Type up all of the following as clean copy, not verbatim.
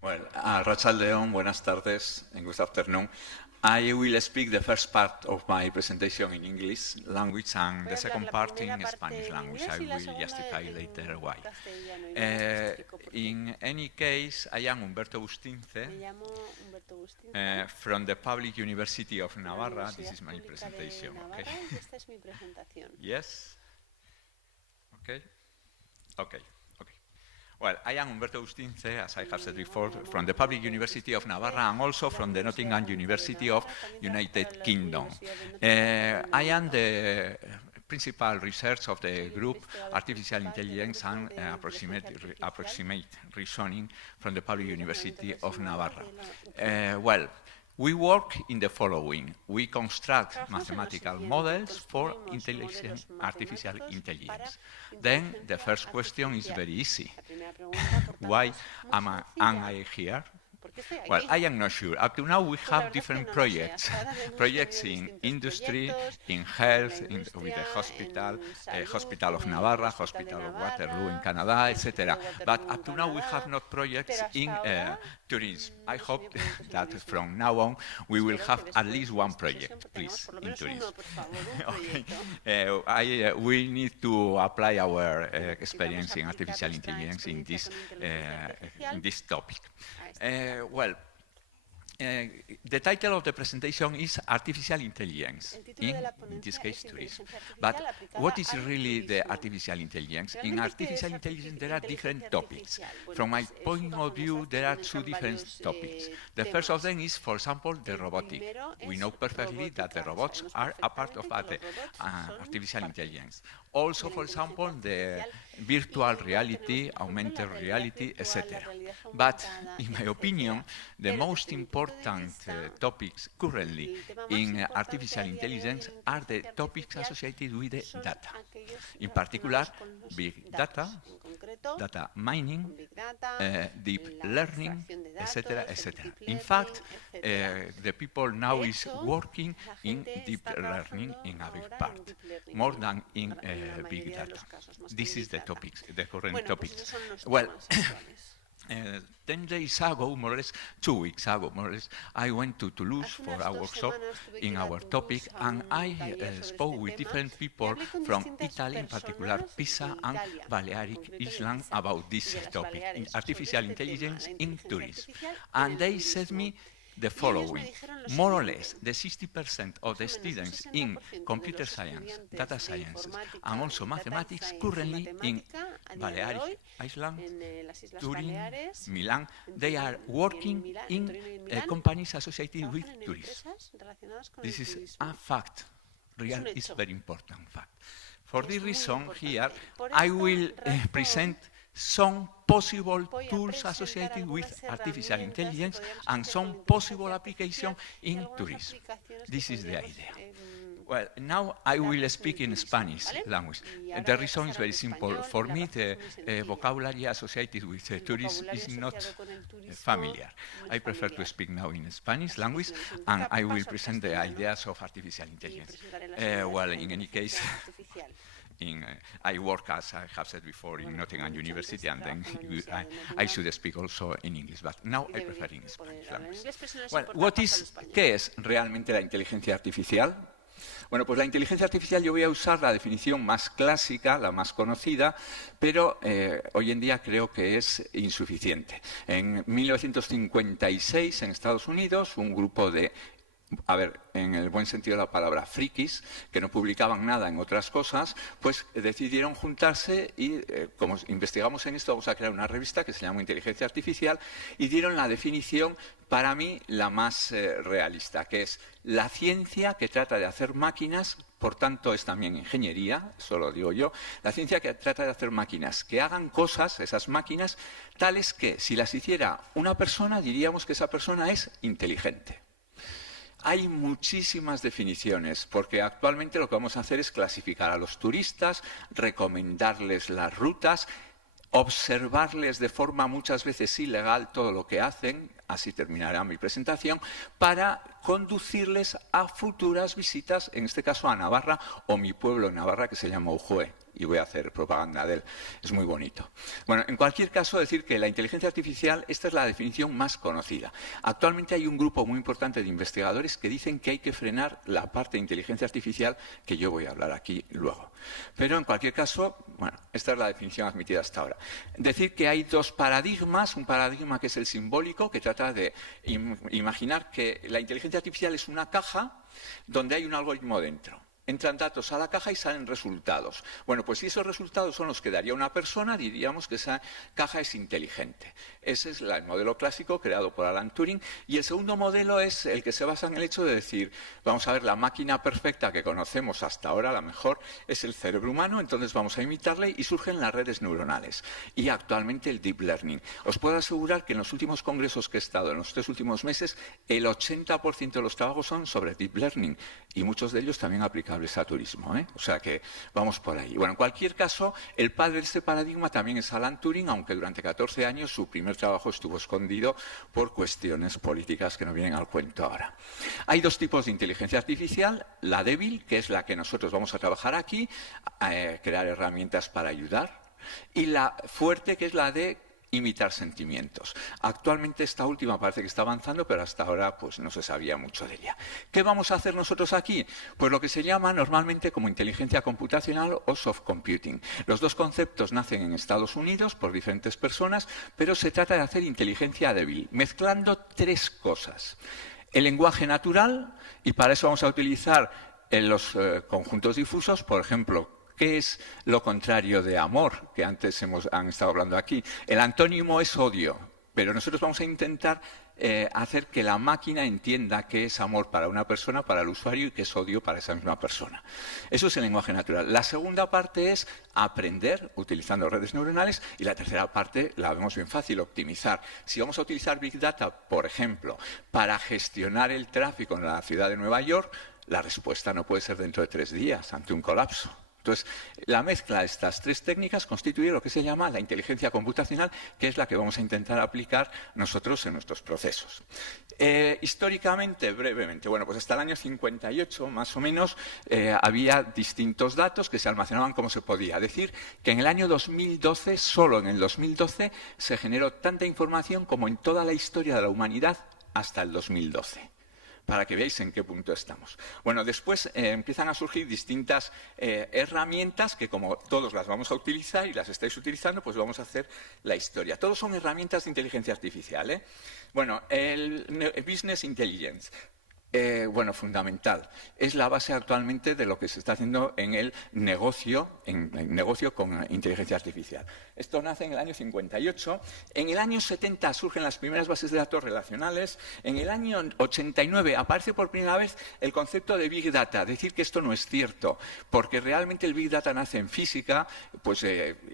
Well, Arratsaldeon, buenas tardes, and good afternoon. I will speak the first part of my presentation in English language and the second part in Spanish language. I will justify later why. In any case, I am Humberto Bustince from the Public University of Navarra. This is my presentation. Okay. Yes? Okay? Okay. Well, I am Humberto Bustince, as I have said before, from the Public University of Navarra and also from the Nottingham University of United Kingdom. I am the principal research of the group Artificial Intelligence and Approximate Reasoning from the Public University of Navarra. Well, we work in the following. We construct mathematical models for artificial intelligence. Then the first question is very easy. Why am I here? Well, I am not sure. Up to now, we have different projects. Projects in industry, in health, with the Hospital of Navarra, Hospital of Waterloo in Canada, etc. But up to now, we have not projects in tourism. I hope that from now on, we will have at least one project, please, in tourism. Okay. We need to apply our experience in artificial intelligence in this topic. Well, the title of the presentation is Artificial Intelligence, in this case tourism. But what is really the artificial intelligence? In artificial intelligence there are different topics. From my point of view, there are two different topics. The first of them is, for example, the robotic. We know perfectly that the robots are a part of artificial intelligence. Also, for example, the virtual reality, augmented reality, etc. But, in my opinion, the most important topics currently in artificial intelligence are the topics associated with the data. In particular, big data, data mining, deep learning, etc., etc. In fact, the people now is working in deep learning in a big part, more than in big data. This is the topics, the current topics. Well, 10 days ago, more or less, 2 weeks ago, more or less, I went to Toulouse for a workshop in our topic, and I spoke with different people from Italy, in particular Pisa and Balearic Islands, about this topic, artificial intelligence in tourism. And they said me the following: more or less, the 60% of the students in computer science, data sciences, and also mathematics currently in Balearic Islands, Turin, Milan, they are working in companies associated with tourism. This is a fact. Real is very important fact. For this reason, here, I will present some possible tools associated with artificial intelligence and some possible application in tourism. This is the idea. Well, now I will speak in Spanish language. The reason is very simple. For me, the vocabulary associated with tourism is not familiar. I prefer to speak now in Spanish language, and I will present the ideas of artificial intelligence. Well, in any case, I work, as I have said before, in Nottingham University, and then I should speak also in English, but now I prefer in Spanish language. Well, ¿qué es realmente la inteligencia artificial? Bueno, pues la inteligencia artificial, yo voy a usar la definición más clásica, la más conocida, pero hoy en día creo que es insuficiente. En 1956, en Estados Unidos, un grupo de, en el buen sentido de la palabra, frikis, que no publicaban nada en otras cosas, pues decidieron juntarse y, como investigamos en esto, vamos a crear una revista que se llama Inteligencia Artificial, y dieron la definición, para mí, la más realista, que es la ciencia que trata de hacer máquinas, por tanto es también ingeniería, eso lo digo yo, la ciencia que trata de hacer máquinas que hagan cosas, esas máquinas, tales que si las hiciera una persona, diríamos que esa persona es inteligente. Hay muchísimas definiciones, porque actualmente lo que vamos a hacer es clasificar a los turistas, recomendarles las rutas, observarles de forma muchas veces ilegal todo lo que hacen, así terminará mi presentación, para conducirles a futuras visitas, en este caso a Navarra o mi pueblo en Navarra que se llama Ujue. Y voy a hacer propaganda de él, es muy bonito. Bueno, en cualquier caso, decir que la inteligencia artificial, esta es la definición más conocida. Actualmente hay un grupo muy importante de investigadores que dicen que hay que frenar la parte de inteligencia artificial, que yo voy a hablar aquí luego. Pero en cualquier caso, bueno, esta es la definición admitida hasta ahora. Decir que hay dos paradigmas, un paradigma que es el simbólico, que trata de imaginar que la inteligencia artificial es una caja donde hay un algoritmo dentro. Entran datos a la caja y salen resultados. Bueno, pues si esos resultados son los que daría una persona, diríamos que esa caja es inteligente. Ese es el modelo clásico creado por Alan Turing. Y el segundo modelo es el que se basa en el hecho de decir, vamos a ver, la máquina perfecta que conocemos hasta ahora, la mejor, es el cerebro humano, entonces vamos a imitarle y surgen las redes neuronales. Y actualmente el deep learning. Os puedo asegurar que en los últimos congresos que he estado, en los 3 últimos meses, el 80% de los trabajos son sobre deep learning. Y muchos de ellos también aplicables a turismo, ¿eh? O sea que vamos por ahí. Bueno, en cualquier caso, el padre de este paradigma también es Alan Turing, aunque durante 14 años su primer trabajo estuvo escondido por cuestiones políticas que no vienen al cuento ahora. Hay dos tipos de inteligencia artificial, la débil, que es la que nosotros vamos a trabajar aquí, crear herramientas para ayudar, y la fuerte, que es la de imitar sentimientos. Actualmente esta última parece que está avanzando, pero hasta ahora pues no se sabía mucho de ella. ¿Qué vamos a hacer nosotros aquí? Pues lo que se llama normalmente como inteligencia computacional o soft computing. Los dos conceptos nacen en Estados Unidos por diferentes personas, pero se trata de hacer inteligencia débil, mezclando tres cosas. El lenguaje natural, y para eso vamos a utilizar en los conjuntos difusos, por ejemplo, ¿qué es lo contrario de amor? Que antes han estado hablando aquí. El antónimo es odio, pero nosotros vamos a intentar hacer que la máquina entienda qué es amor para una persona, para el usuario, y qué es odio para esa misma persona. Eso es el lenguaje natural. La segunda parte es aprender utilizando redes neuronales, y la tercera parte la vemos bien fácil, optimizar. Si vamos a utilizar Big Data, por ejemplo, para gestionar el tráfico en la ciudad de Nueva York, la respuesta no puede ser dentro de 3 días ante un colapso. Entonces, la mezcla de estas tres técnicas constituye lo que se llama la inteligencia computacional, que es la que vamos a intentar aplicar nosotros en nuestros procesos. Históricamente, brevemente, bueno, pues hasta el año 58, más o menos, había distintos datos que se almacenaban como se podía. Decir que en el año 2012, solo en el 2012, se generó tanta información como en toda la historia de la humanidad hasta el 2012. Para que veáis en qué punto estamos. Bueno, después empiezan a surgir distintas herramientas que, como todos las vamos a utilizar y las estáis utilizando, pues vamos a hacer la historia. Todos son herramientas de inteligencia artificial, ¿eh? Bueno, el Business Intelligence. Bueno, fundamental. Es la base actualmente de lo que se está haciendo en el negocio, con inteligencia artificial. Esto nace en el año 58. En el año 70 surgen las primeras bases de datos relacionales. En el año 89 aparece por primera vez el concepto de Big Data. Decir que esto no es cierto, porque realmente el Big Data nace en física, pues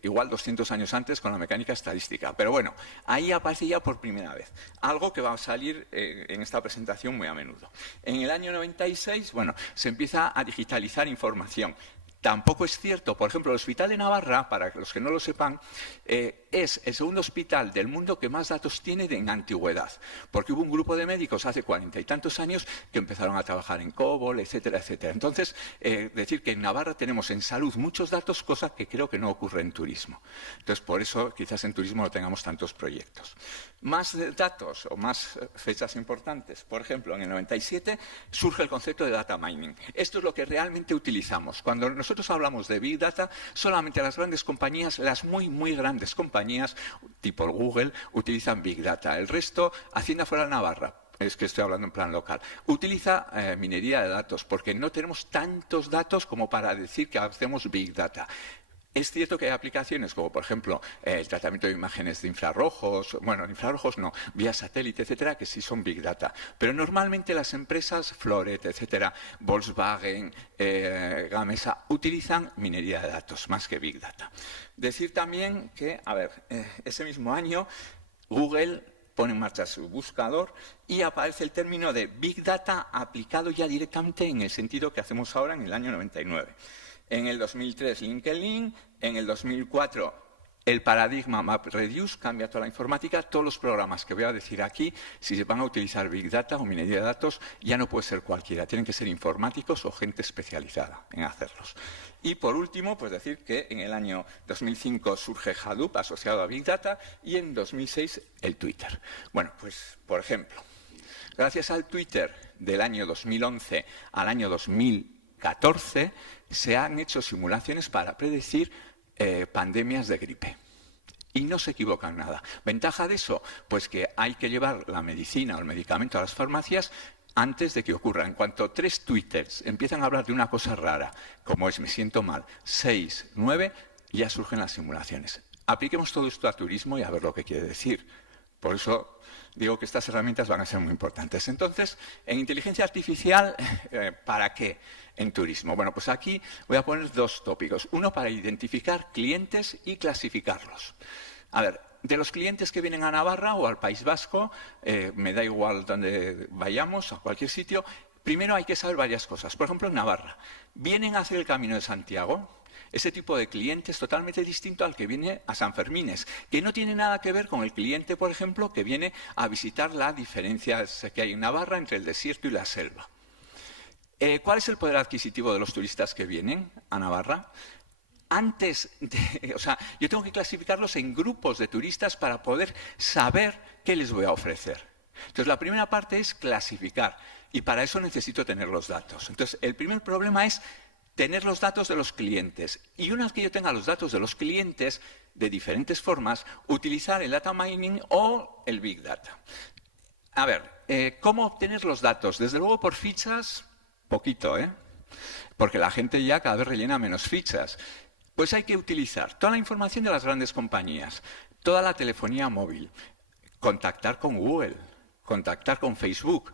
igual 200 años antes con la mecánica estadística. Pero bueno, ahí aparece ya por primera vez. Algo que va a salir en esta presentación muy a menudo. En el año 96, bueno, se empieza a digitalizar información. Tampoco es cierto, por ejemplo, el Hospital de Navarra, para los que no lo sepan, es el segundo hospital del mundo que más datos tiene en antigüedad, porque hubo un grupo de médicos hace 40 y tantos años que empezaron a trabajar en COBOL, etcétera, etcétera. Entonces, decir que en Navarra tenemos en salud muchos datos, cosa que creo que no ocurre en turismo. Entonces, por eso quizás en turismo no tengamos tantos proyectos. Más datos o más fechas importantes. Por ejemplo, en el 97 surge el concepto de data mining. Esto es lo que realmente utilizamos. Cuando nosotros hablamos de Big Data, solamente las grandes compañías, las muy, muy grandes compañías, tipo Google, utilizan Big Data. El resto, Hacienda Foral Navarra, es que estoy hablando en plan local, utiliza minería de datos, porque no tenemos tantos datos como para decir que hacemos Big Data. Es cierto que hay aplicaciones como, por ejemplo, el tratamiento de imágenes de infrarrojos, bueno, infrarrojos no, vía satélite, etcétera, que sí son Big Data. Pero normalmente las empresas, Floret, etcétera, Volkswagen, Gamesa, utilizan minería de datos más que Big Data. Decir también que, a ver, ese mismo año, Google pone en marcha su buscador y aparece el término de Big Data aplicado ya directamente en el sentido que hacemos ahora en el año 99. En el 2003 LinkedIn, en el 2004 El paradigma MapReduce cambia toda la informática. Todos los programas que voy a decir aquí, si se van a utilizar Big Data o minería de datos, ya no puede ser cualquiera. Tienen que ser informáticos o gente especializada en hacerlos. Y por último, pues decir que en el año 2005 surge Hadoop asociado a Big Data y en 2006 el Twitter. Bueno, pues por ejemplo, gracias al Twitter del año 2011 al año 2014 se han hecho simulaciones para predecir pandemias de gripe. Y no se equivocan nada. ¿Ventaja de eso? Pues que hay que llevar la medicina o el medicamento a las farmacias antes de que ocurra. En cuanto 3 twitters empiezan a hablar de una cosa rara, como es me siento mal, 6, 9, ya surgen las simulaciones. Apliquemos todo esto a turismo y a ver lo que quiere decir. Por eso digo que estas herramientas van a ser muy importantes. Entonces, en inteligencia artificial, ¿para qué en turismo? Bueno, pues aquí voy a poner 2 tópicos. Uno para identificar clientes y clasificarlos. A ver, de los clientes que vienen a Navarra o al País Vasco, me da igual donde vayamos, a cualquier sitio, primero hay que saber varias cosas. Por ejemplo, en Navarra, ¿vienen a hacer el Camino de Santiago? Ese tipo de cliente es totalmente distinto al que viene a San Fermines, que no tiene nada que ver con el cliente, por ejemplo, que viene a visitar las diferencias que hay en Navarra entre el desierto y la selva. ¿Cuál es el poder adquisitivo de los turistas que vienen a Navarra? Yo tengo que clasificarlos en grupos de turistas para poder saber qué les voy a ofrecer. Entonces, la primera parte es clasificar, y para eso necesito tener los datos. Entonces, el primer problema es tener los datos de los clientes. Y una vez que yo tenga los datos de los clientes, de diferentes formas, utilizar el data mining o el Big Data. A ver, ¿cómo obtener los datos? Desde luego por fichas, poquito, porque la gente ya cada vez rellena menos fichas. Pues hay que utilizar toda la información de las grandes compañías, toda la telefonía móvil, contactar con Google, contactar con Facebook.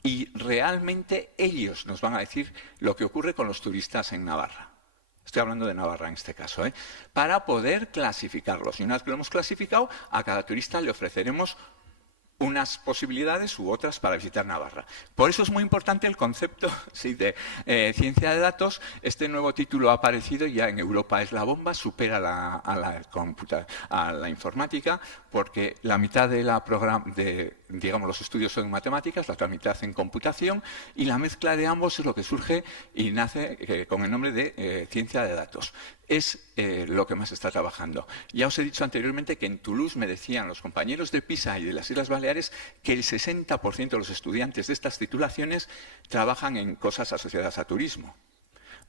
Y realmente ellos nos van a decir lo que ocurre con los turistas en Navarra. Estoy hablando de Navarra en este caso, para poder clasificarlos. Y una vez que lo hemos clasificado, a cada turista le ofreceremos unas posibilidades u otras para visitar Navarra. Por eso es muy importante el concepto de ciencia de datos. Este nuevo título ha aparecido ya en Europa, es la bomba, supera a la informática, porque la mitad de los estudios son en matemáticas, la otra mitad en computación, y la mezcla de ambos es lo que surge y nace con el nombre de ciencia de datos. Es lo que más se está trabajando. Ya os he dicho anteriormente que en Toulouse me decían los compañeros de PISA y de las Islas Baleares que el 60% de los estudiantes de estas titulaciones trabajan en cosas asociadas a turismo.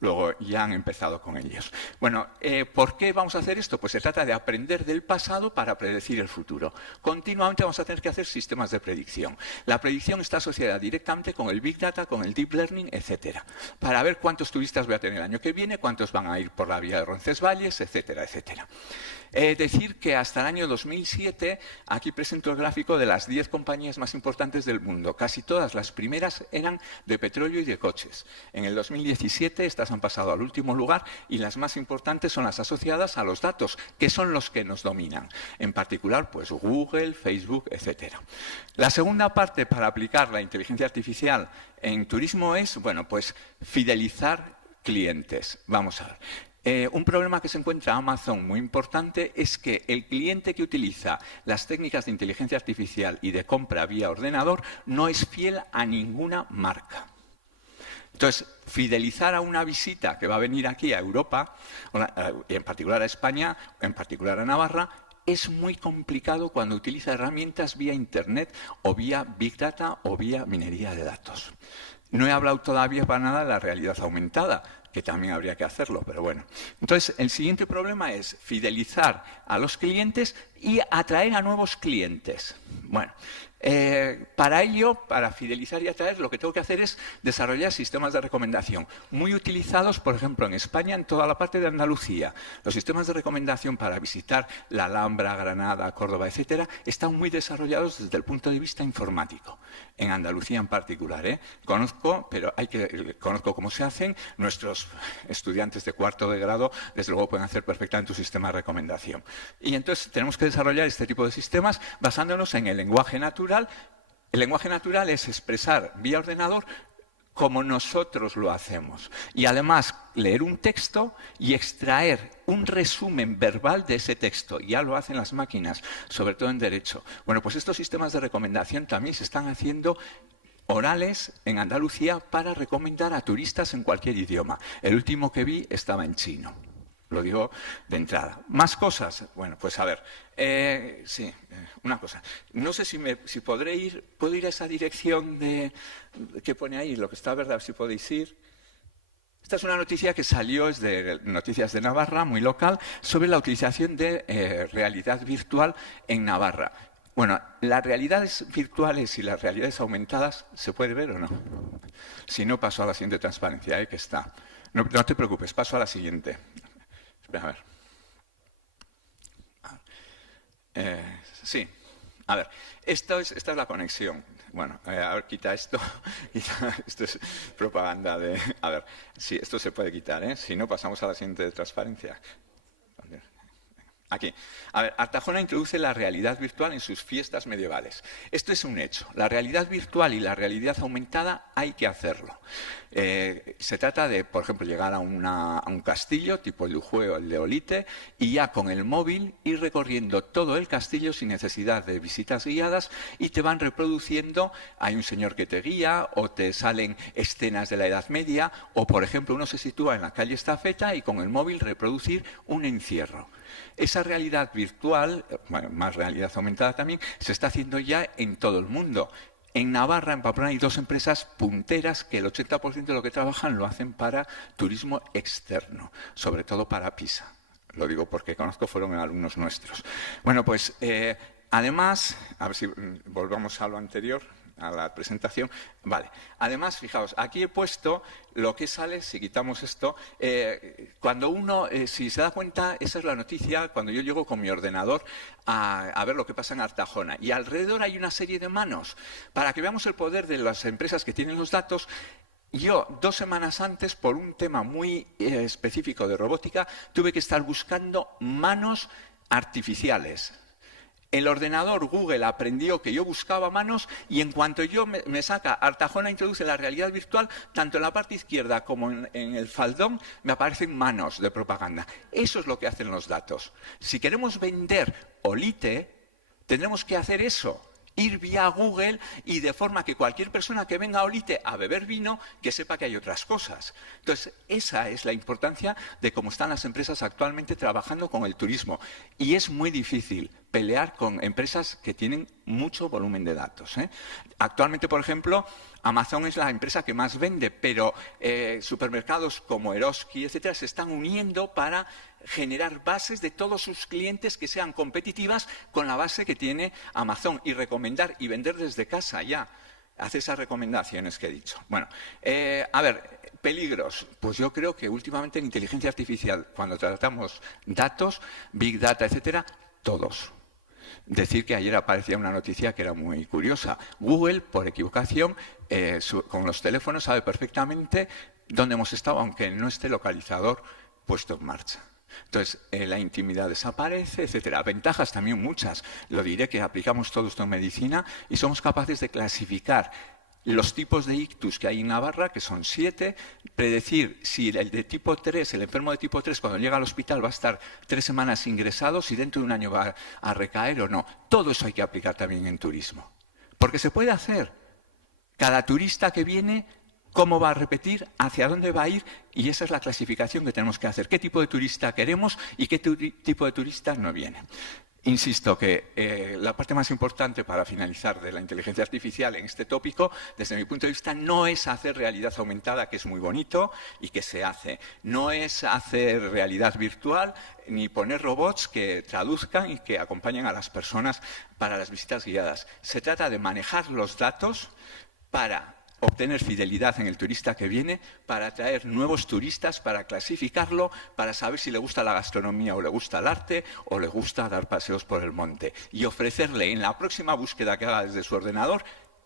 Luego ya han empezado con ellos. Bueno, ¿por qué vamos a hacer esto? Pues se trata de aprender del pasado para predecir el futuro. Continuamente vamos a tener que hacer sistemas de predicción. La predicción está asociada directamente con el Big Data, con el Deep Learning, etcétera, para ver cuántos turistas voy a tener el año que viene, cuántos van a ir por la vía de Roncesvalles, etcétera, etcétera. Decir que hasta el año 2007, aquí presento el gráfico de las 10 compañías más importantes del mundo. Casi todas las primeras eran de petróleo y de coches. En el 2017 estas han pasado al último lugar y las más importantes son las asociadas a los datos, que son los que nos dominan. En particular, pues Google, Facebook, etcétera. La segunda parte para aplicar la inteligencia artificial en turismo es, bueno, pues fidelizar clientes. Vamos a ver. Un problema que se encuentra Amazon muy importante es que el cliente que utiliza las técnicas de inteligencia artificial y de compra vía ordenador no es fiel a ninguna marca. Entonces, fidelizar a una visita que va a venir aquí a Europa, en particular a España, en particular a Navarra, es muy complicado cuando utiliza herramientas vía Internet o vía Big Data o vía minería de datos. No he hablado todavía para nada de la realidad aumentada, que también habría que hacerlo, pero bueno. Entonces, el siguiente problema es fidelizar a los clientes y atraer a nuevos clientes. Bueno, para ello, para fidelizar y atraer, lo que tengo que hacer es desarrollar sistemas de recomendación, muy utilizados, por ejemplo, en España, en toda la parte de Andalucía. Los sistemas de recomendación para visitar la Alhambra, Granada, Córdoba, etcétera, están muy desarrollados desde el punto de vista informático. En Andalucía en particular, conozco cómo se hacen. Nuestros estudiantes de 4º de grado, desde luego, pueden hacer perfectamente un sistema de recomendación. Y entonces tenemos que desarrollar este tipo de sistemas basándonos en el lenguaje natural. El lenguaje natural es expresar vía ordenador como nosotros lo hacemos. Y además, leer un texto y extraer un resumen verbal de ese texto. Ya lo hacen las máquinas, sobre todo en derecho. Bueno, pues estos sistemas de recomendación también se están haciendo orales en Andalucía para recomendar a turistas en cualquier idioma. El último que vi estaba en chino. Lo digo de entrada. ¿Más cosas? Bueno, pues a ver. Sí, una cosa. No sé si podré ir. ¿Puedo ir a esa dirección que pone ahí? Lo que está, ¿verdad? Si podéis ir. Esta es una noticia que salió, es de Noticias de Navarra, muy local, sobre la utilización de realidad virtual en Navarra. Bueno, las realidades virtuales y las realidades aumentadas, ¿se puede ver o no? Si no, paso a la siguiente transparencia, que está. No te preocupes, paso a la siguiente. A ver. Sí, a ver, esta es la conexión. Bueno, a ver, quita esto. Esto es propaganda de... A ver, sí, esto se puede quitar, ¿eh? Si no, pasamos a la siguiente transparencia. Aquí. A ver, Artajona introduce la realidad virtual en sus fiestas medievales. Esto es un hecho. La realidad virtual y la realidad aumentada hay que hacerlo. Se trata de, por ejemplo, llegar a un castillo, tipo el de Ujue o el de Olite, y ya con el móvil ir recorriendo todo el castillo sin necesidad de visitas guiadas y te van reproduciendo, hay un señor que te guía o te salen escenas de la Edad Media o, por ejemplo, uno se sitúa en la calle Estafeta y con el móvil reproducir un encierro. Esa realidad virtual, bueno, más realidad aumentada también, se está haciendo ya en todo el mundo. En Navarra, en Pamplona, hay 2 empresas punteras que el 80% de lo que trabajan lo hacen para turismo externo, sobre todo para Pisa. Lo digo porque conozco, fueron alumnos nuestros. Bueno, pues además, a ver si volvamos a lo anterior, a la presentación. Vale. Además, fijaos, aquí he puesto lo que sale si quitamos esto. Cuando uno, si se da cuenta, esa es la noticia, cuando yo llego con mi ordenador a ver lo que pasa en Artajona. Y alrededor hay una serie de manos. Para que veamos el poder de las empresas que tienen los datos, yo, 2 semanas antes, por un tema muy específico de robótica, tuve que estar buscando manos artificiales. El ordenador Google aprendió que yo buscaba manos y en cuanto yo me saca Artajona introduce la realidad virtual, tanto en la parte izquierda como en el faldón me aparecen manos de propaganda. Eso es lo que hacen los datos. Si queremos vender Olite, tendremos que hacer eso. Ir vía Google y de forma que cualquier persona que venga a Olite a beber vino, que sepa que hay otras cosas. Entonces, esa es la importancia de cómo están las empresas actualmente trabajando con el turismo. Y es muy difícil pelear con empresas que tienen mucho volumen de datos. Actualmente, por ejemplo, Amazon es la empresa que más vende, pero supermercados como Eroski, etcétera, se están uniendo para generar bases de todos sus clientes que sean competitivas con la base que tiene Amazon y recomendar y vender desde casa ya. Hace esas recomendaciones que he dicho. Bueno, a ver, peligros. Pues yo creo que últimamente en inteligencia artificial, cuando tratamos datos, Big Data, etcétera, todos. Decir que ayer aparecía una noticia que era muy curiosa. Google, por equivocación, con los teléfonos sabe perfectamente dónde hemos estado, aunque no esté localizador puesto en marcha. Entonces, la intimidad desaparece, etcétera. Ventajas también muchas. Lo diré que aplicamos todo esto en medicina y somos capaces de clasificar los tipos de ictus que hay en Navarra, que son 7, predecir si el de tipo 3, el enfermo de tipo 3, cuando llega al hospital va a estar 3 semanas ingresado, si dentro de un año va a recaer o no. Todo eso hay que aplicar también en turismo. Porque se puede hacer. Cada turista que viene, cómo va a repetir, hacia dónde va a ir, y esa es la clasificación que tenemos que hacer. ¿Qué tipo de turista queremos y qué tipo de turista no viene? Insisto que la parte más importante para finalizar de la inteligencia artificial en este tópico, desde mi punto de vista, no es hacer realidad aumentada, que es muy bonito y que se hace. No es hacer realidad virtual ni poner robots que traduzcan y que acompañen a las personas para las visitas guiadas. Se trata de manejar los datos para obtener fidelidad en el turista que viene, para atraer nuevos turistas, para clasificarlo, para saber si le gusta la gastronomía o le gusta el arte o le gusta dar paseos por el monte y ofrecerle en la próxima búsqueda que haga desde su ordenador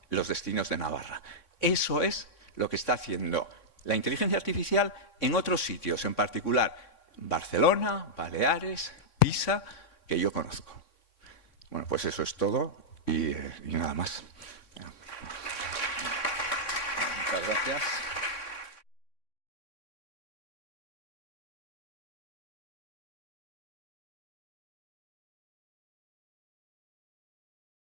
los destinos de Navarra. Eso es lo que está haciendo la inteligencia artificial en otros sitios, en particular Barcelona, Baleares, Pisa, que yo conozco. Bueno, pues eso es todo y nada más. Muchas gracias.